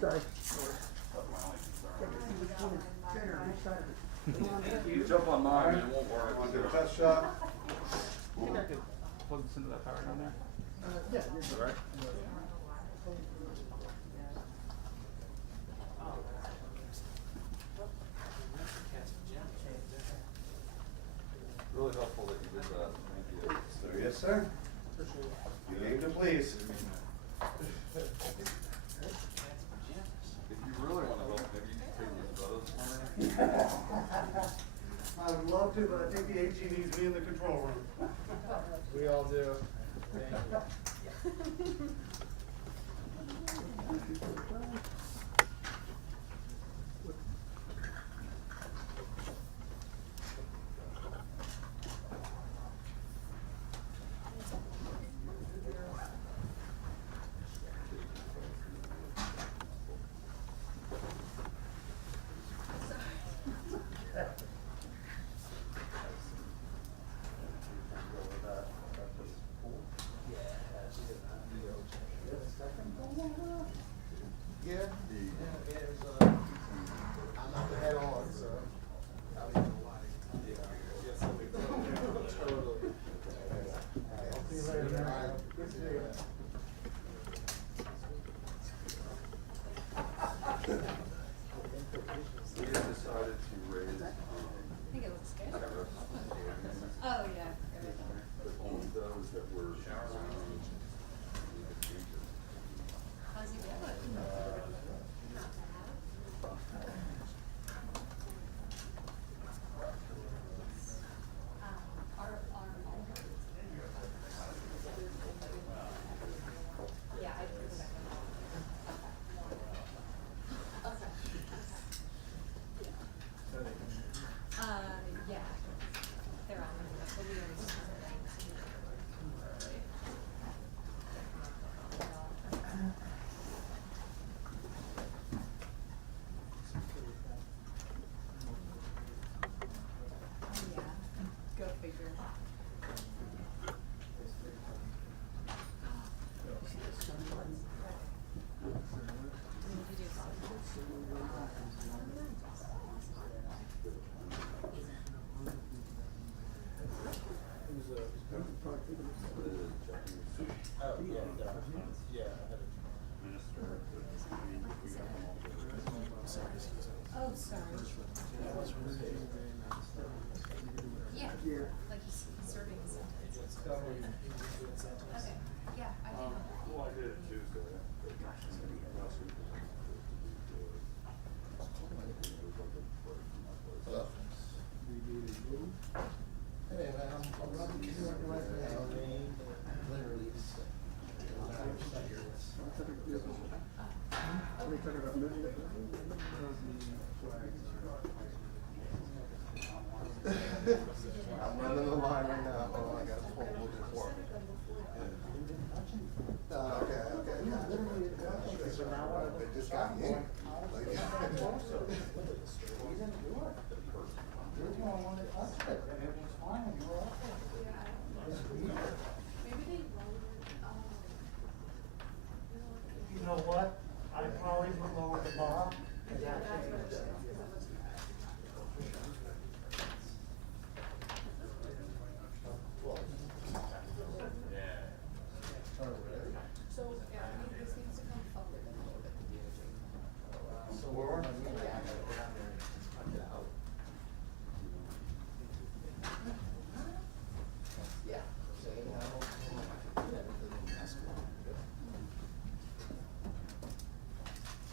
Sorry. You jump on mine and it won't work. Want to do a test shot? Maybe I could plug this into that power down there. Yeah, you're good. All right. Really helpful that you did that. Thank you. Sir, yes, sir. You named it, please. If you really want to help, maybe you can take these photos for me. I would love to, but I think the AG needs me in the control room. We all do. Thank you. We have decided to raise, I think it looks good. tariffs on aliens, Oh, yeah. but only those that were, How's it going? Yeah, I do. Yeah. They're on there, but we always use yeah, go figure. Oh, sorry. Yeah, like he's serving a sentence. Okay, yeah, I can. well, I did it Tuesday. Hello? Hey, man, I'm running to right now. Literally. I'm running the line right now. Oh, I got a full look for me. Okay. So now they just got me in. You know what? I probably would lower the bar. So, yeah, I mean, this needs to come forward a little bit. Forward?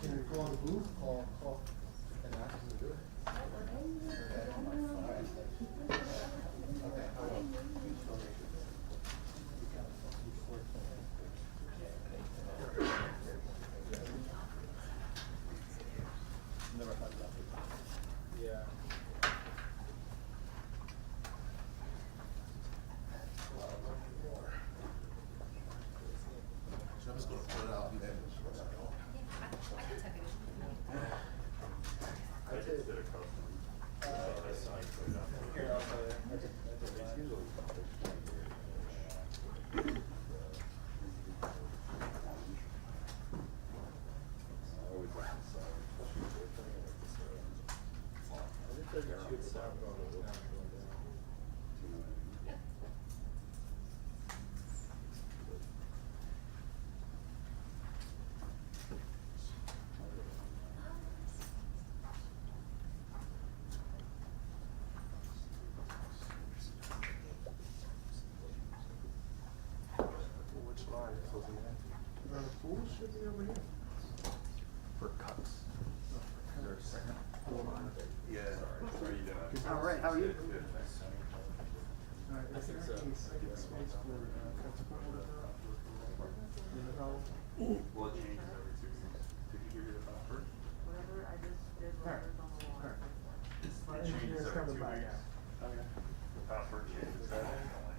Can you call the booth? Call. And ask them to do it. Never had that before. Yeah. So I'm just gonna put it out and then. I can tuck it in. The pool should be over here. For cuts. Is there a second? Yeah. How are you doing? All right, how are you? Good, thanks. Alright, is there a second space for, cuts equipment up? Well, it changes every 2 weeks. Did you give me the password? Whatever I just did, whatever's on the wall. It My changes engineer's every coming 2 by weeks. now. Okay. The password changes annually.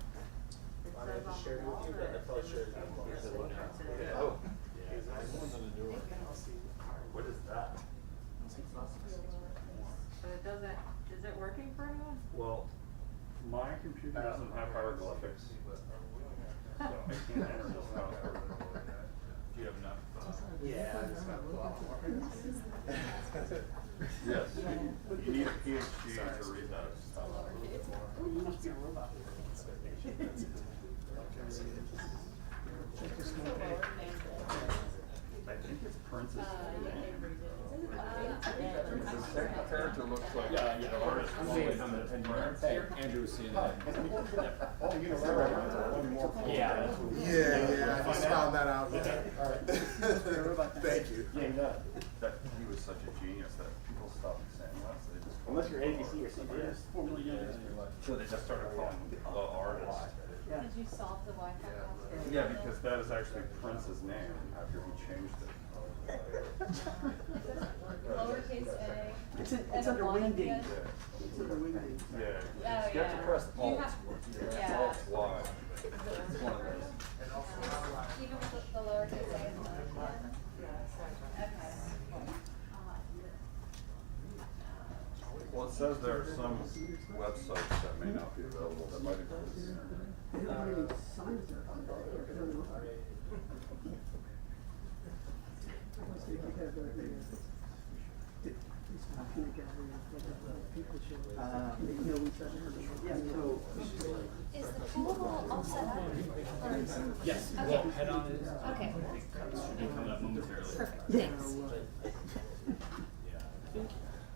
It I says just on shared the it with wall you, that but I probably it's shared it with you. Yes, it was. Yeah. Oh. Yeah. What is that? But it doesn't, is it working for anyone? Well, my computer doesn't have hieroglyphics, so I can't enter this password. Do you have enough? Yeah, I just got a lot more. Yes. You need a PhD to read that. You must be a robot. I think it's Prince's name. The second character looks like the artist. Hey, Andrew was seeing that. Yeah. Yeah, I just found that out. Thank you. That he was such a genius that people stopped saying that, so they just. Unless you're ABC or CBS. So they just started calling him the artist. Did you solve the Wi-Fi password? Yeah, because that is actually Prince's name after he changed it. Lowercase a. It's and under a one at the wingding. end? It's under wingding. Yeah. Oh, You have to yeah. press You Alt. have- yeah. Alt Y. It's one of those. Even with the lowercase a and the one at the end? Okay. Well, it says there are some websites that may not be available that might include the internet. They don't have any signs there. It doesn't look like it. They could have the, these computer gallery, like, people show, they know each other. Yeah, so. Is the pool all set up? Or- Yes, Okay. well, head on is. Okay. Should be coming up momentarily. Perfect, Yeah. thanks.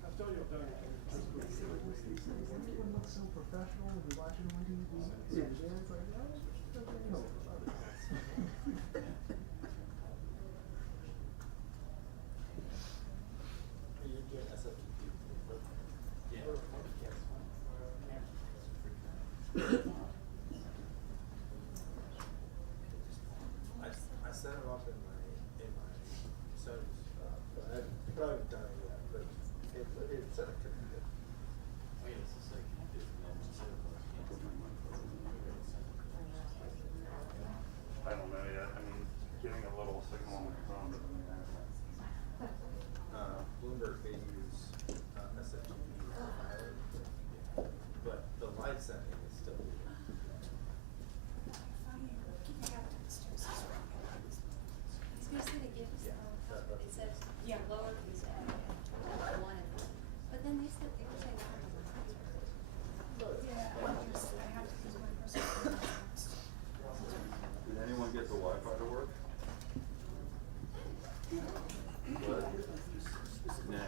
I've told you about it. Everyone looks so professional when you're watching on TV. Yeah. It's like, oh, okay, no. I set it up in my son's, but I haven't done it yet, but it's a good. I don't know yet. I mean, getting a little signal on my phone doesn't mean anything. Bloomberg, they use, SFTP for filing, but the live sending is still. It says, yeah, lowercase a, and one at the end. But then they said, they were saying that was a password. Yeah, I have to use my personal. Did anyone get the Wi-Fi to work? What? No.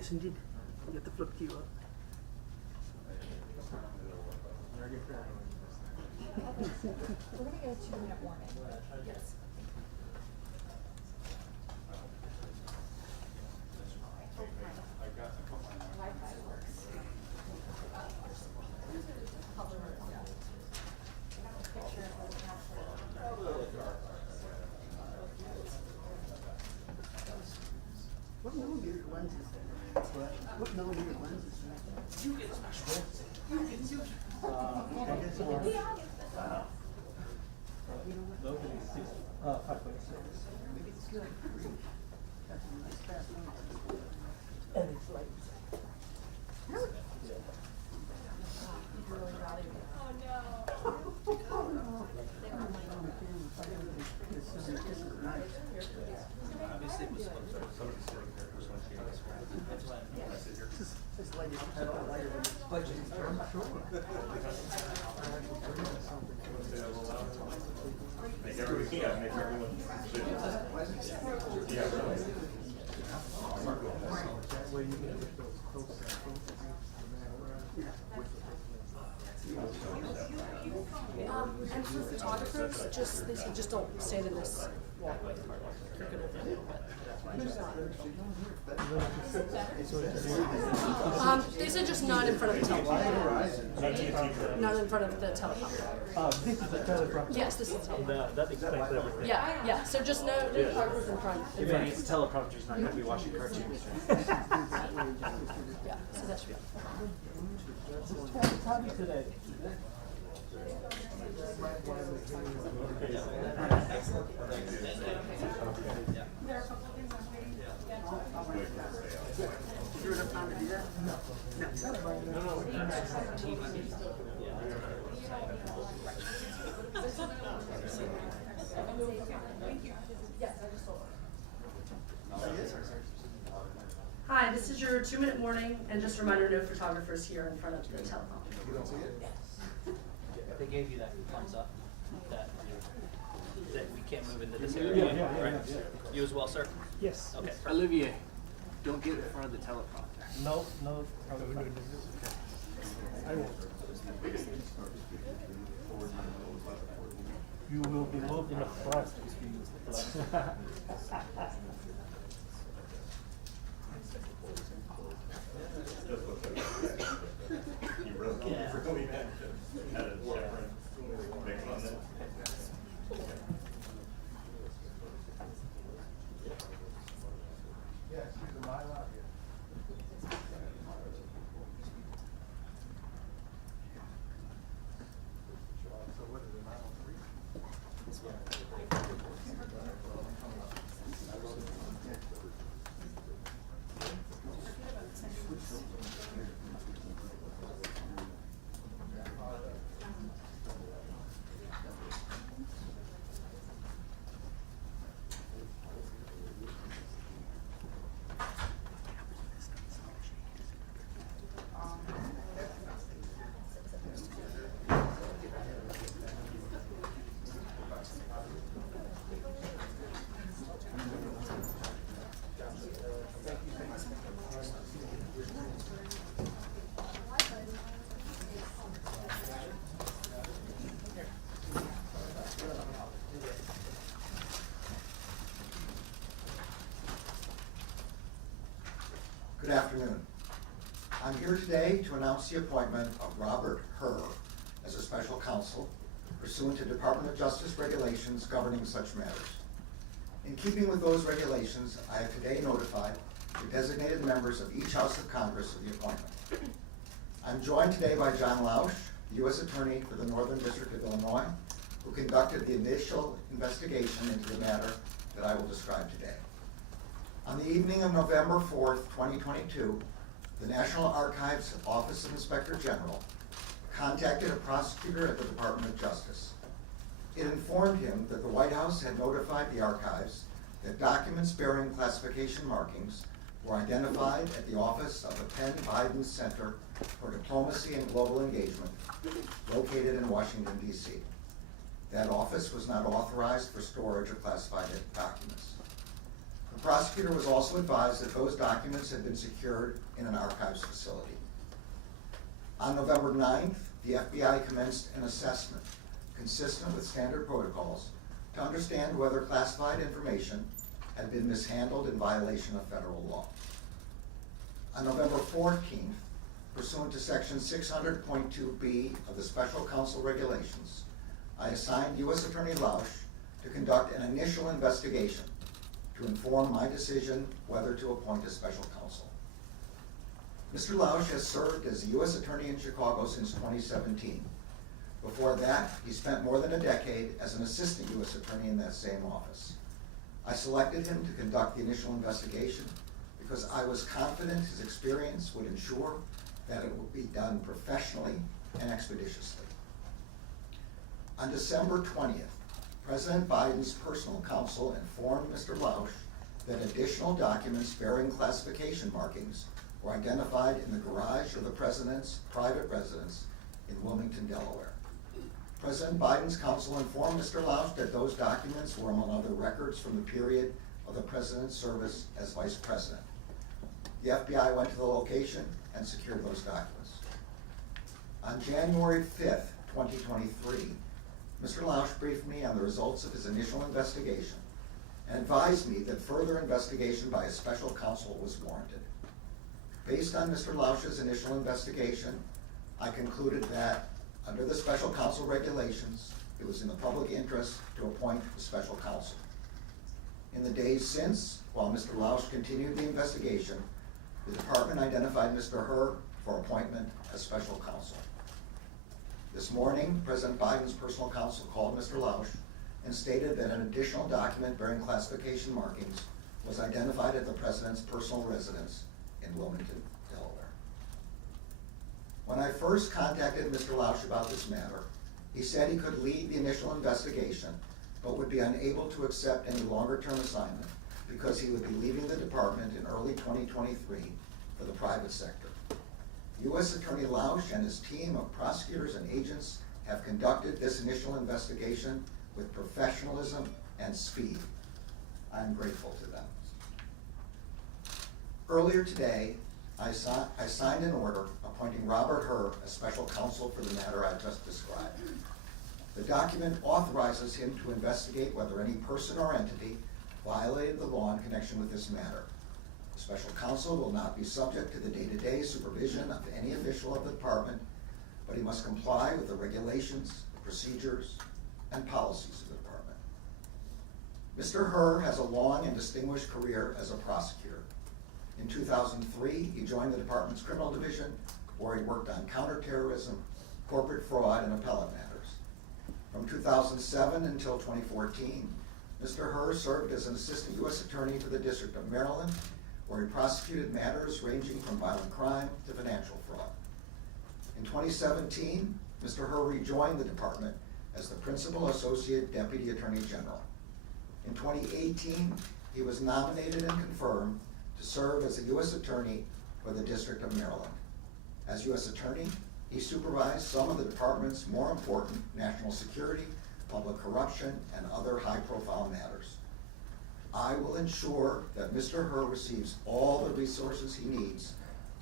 Yes, indeed. You have to flip to Okay, we're gonna get a 2-minute warning. Yes. Wi-Fi works. Color. I got a picture of the password. What millimeter lens is that? What millimeter lens is that? You get special. You get That's a nice fast one. And it's like. This is nice. This light is kind of lighter than this budget. I'm sure. And for photographers, they said just don't stand in this walkway part. You're gonna feel they said just not in front of the teleprompter. Not in front of the teleprompter. This is the teleprompter. Yes, this is the teleprompter. That explains everything. Yeah. So just no photographers in front. If it's a teleprompter, he's not going to be watching cartoons. Yeah, so that should be. Today. Hi, this is your 2-minute warning, and just a reminder, no photographers here in front of the telephone. They gave you that thumbs up that we can't move into this area, right? You as well, sir? Yes. Okay. Olivier, don't get in front of the teleprompter. No. I won't. You will be moved in the front if you use the glass. Good afternoon. I'm here today to announce the appointment of Robert Herr as a special counsel pursuant to Department of Justice regulations governing such matters. In keeping with those regulations, I have today notified the designated members of each House of Congress of the appointment. I'm joined today by John Lausch, the U.S. Attorney for the Northern District of Illinois, who conducted the initial investigation into the matter that I will describe today. On the evening of November 4th, 2022, the National Archives Office of Inspector General contacted a prosecutor at the Department of Justice. It informed him that the White House had notified the archives that documents bearing classification markings were identified at the office of the Penn Biden Center for Diplomacy and Global Engagement, located in Washington, D.C. That office was not authorized for storage of classified documents. The prosecutor was also advised that those documents had been secured in an archives facility. On November 9th, the FBI commenced an assessment consistent with standard protocols to understand whether classified information had been mishandled in violation of federal law. On November 14th, pursuant to section 600.2B of the Special Counsel Regulations, I assigned U.S. Attorney Lausch to conduct an initial investigation to inform my decision whether to appoint a special counsel. Mr. Lausch has served as the U.S. Attorney in Chicago since 2017. Before that, he spent more than a decade as an assistant U.S. Attorney in that same office. I selected him to conduct the initial investigation because I was confident his experience would ensure that it would be done professionally and expeditiously. On December 20th, President Biden's personal counsel informed Mr. Lausch that additional documents bearing classification markings were identified in the garage of the president's private residence in Wilmington, Delaware. President Biden's counsel informed Mr. Lausch that those documents were among other records from the period of the president's service as vice president. The FBI went to the location and secured those documents. On January 5th, 2023, Mr. Lausch briefed me on the results of his initial investigation and advised me that further investigation by a special counsel was warranted. Based on Mr. Lausch's initial investigation, I concluded that, under the special counsel regulations, it was in the public interest to appoint a special counsel. In the days since, while Mr. Lausch continued the investigation, the department identified Mr. Herr for appointment as special counsel. This morning, President Biden's personal counsel called Mr. Lausch and stated that an additional document bearing classification markings was identified at the president's personal residence in Wilmington, Delaware. When I first contacted Mr. Lausch about this matter, he said he could lead the initial investigation, but would be unable to accept any longer-term assignment because he would be leaving the department in early 2023 for the private sector. U.S. Attorney Lausch and his team of prosecutors and agents have conducted this initial investigation with professionalism and speed. I am grateful to them. Earlier today, I signed an order appointing Robert Herr as special counsel for the matter I just described. The document authorizes him to investigate whether any person or entity violated the law in connection with this matter. The special counsel will not be subject to the day-to-day supervision of any official of the department, but he must comply with the regulations, procedures, and policies of the department. Mr. Herr has a long and distinguished career as a prosecutor. In 2003, he joined the department's criminal division, where he worked on counterterrorism, corporate fraud, and appellate matters. From 2007 until 2014, Mr. Herr served as an assistant U.S. attorney for the District of Maryland, where he prosecuted matters ranging from violent crime to financial fraud. In 2017, Mr. Herr rejoined the department as the Principal Associate Deputy Attorney General. In 2018, he was nominated and confirmed to serve as a U.S. Attorney for the District of Maryland. As U.S. Attorney, he supervised some of the department's more important national security, public corruption, and other high-profile matters. I will ensure that Mr. Herr receives all the resources he needs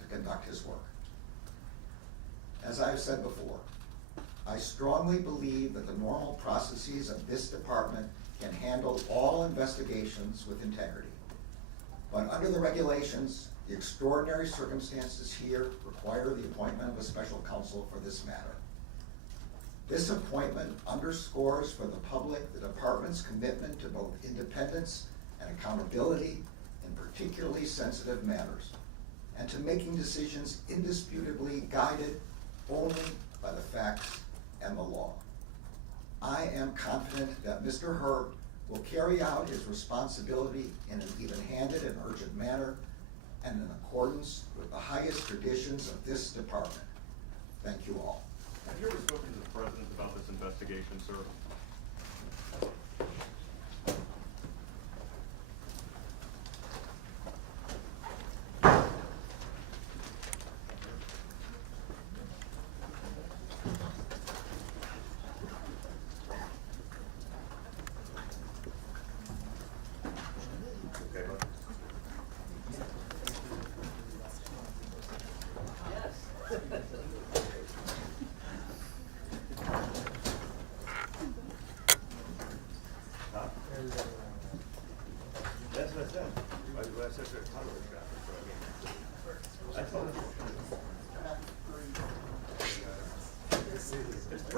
to conduct his work. As I have said before, I strongly believe that the normal processes of this department can handle all investigations with integrity. But under the regulations, the extraordinary circumstances here require the appointment of a special counsel for this matter. This appointment underscores for the public the department's commitment to both independence and accountability in particularly sensitive matters, and to making decisions indisputably guided only by the facts and the law. I am confident that Mr. Herr will carry out his responsibility in an even-handed and urgent manner and in accordance with the highest traditions of this department. Thank you all. Have you ever spoken to the president about this investigation, sir? Okay,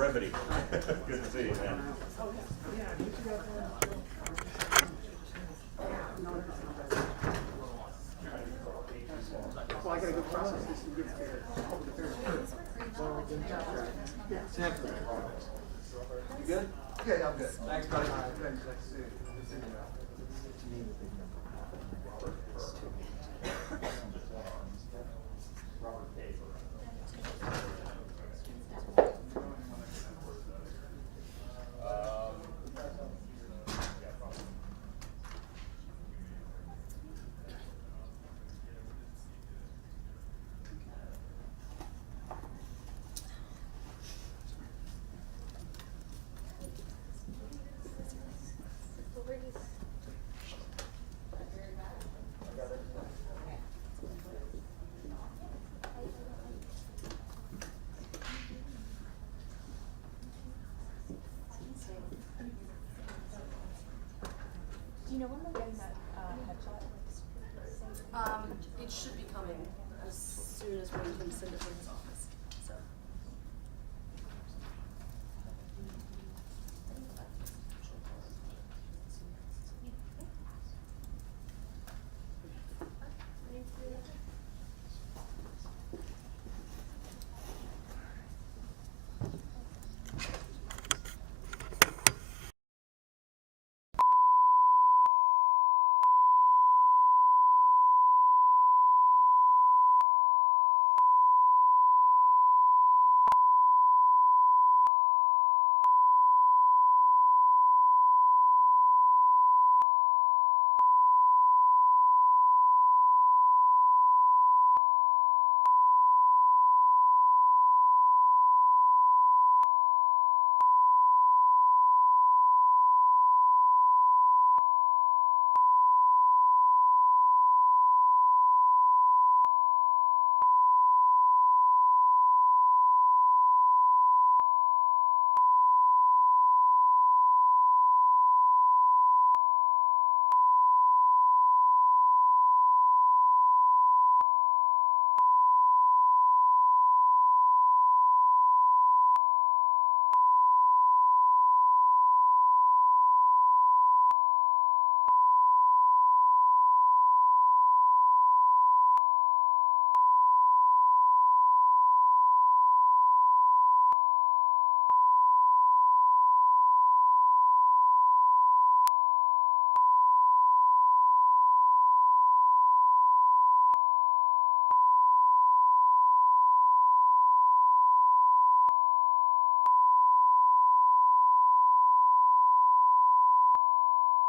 brevity. Good to see you, man. Well, I gotta go process this and get it there. You good? Okay, I'm good. Thanks, buddy. Thanks, nice to see you.